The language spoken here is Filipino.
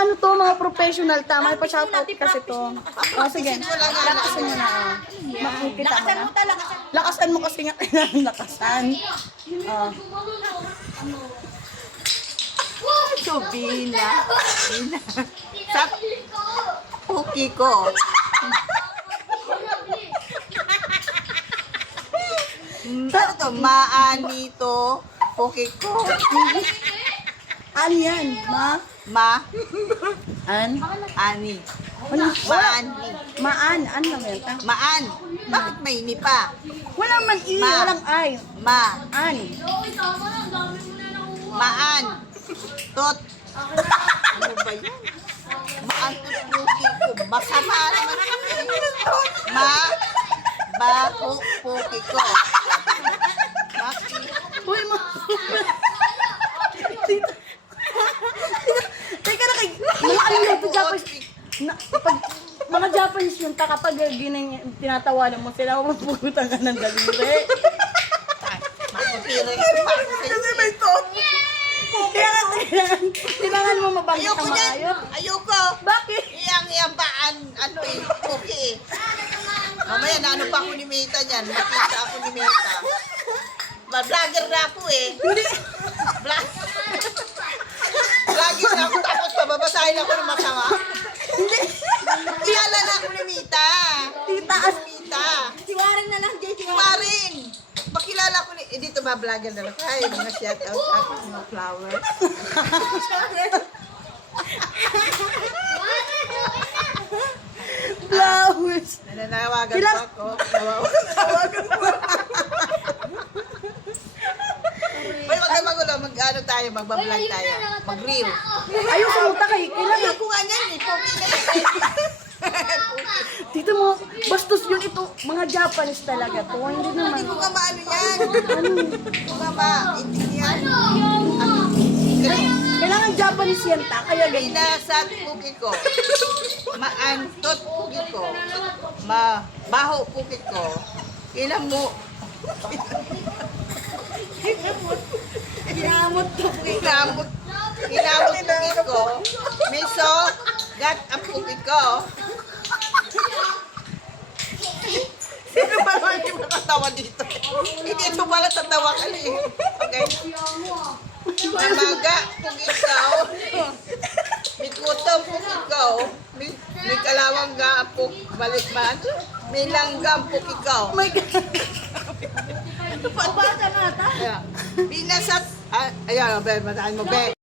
ano to, mga professional. Tama pa shoutout kasi to. Oh, sige. Lakasan mo na. Makikita mo na. Lakasan mo kasi nga. Lakasan. Oh. So, Bina. Sa puki ko. Ano to? Maani to. Puki ko. Ano yan? Ma. An? Ani. Maani. Maani. Maan. Ano lang yan? Maan. Bakit may ni pa? Walang man i, Ma. walang ay. Ma. An. Maan. Tot. Ano ba yan? Maan tot puki ko. Masama naman. Ma. Baho puki ko. Bakit? Uy, mo. Teka na kay, mga ano yun, Japanese, mga Japanese yun, kapag tinatawanan mo sila, mapuputan ka ng daliri. Kasi may tot. Kaya kailangan mo mabanggit Ayoko ang yan. maayos. Ayoko. Bakit? Iyang baan, ano puki Mamaya na ano pa ako ni Meta niyan. Makita ako ni Meta. Vlogger na ako eh. Hindi. Vlogger na ako tapos pababasahin ako ng masama. Hindi. Kilala na ako ni Meta. Titaas. Meta. Siwaring na lang, Jay. Maring. Pakilala ko ni... dito ba vlogger na lang? Ay, mga shout out sa akin, mga flowers. Flowers. Nananawagan pa ako. Nawawagan pa. Pero wag kayo magulo, mag-ano tayo, magbablog tayo. Mag-reel. Ayun, sumunta kayo. Kailangan. Ayoko nga niyan eh, pogi na yan Dito mo, bastos yun ito. Mga Japanese talaga to. Hindi naman. Hindi ko nga maano yan. Hindi ko nga maintindihan. Kailangan Japanese yan ta. Kaya ganyan. Binasat puki ko. Maantot puki ko. Baho puki ko. Ilang mo. Ginamot to. Inamot puki ko. Miso, gat ang puki ko. Sino ba naman yung nakatawa dito? Hindi ito pala tatawa ka eh. Okay. Mamaga, puki ko. May kuto, puki ko. May kalawang ga, balik ba? May langgam, puki ko. Oh my God. Pabasa na ta. Binasat, ayan, be, mataan mo, be.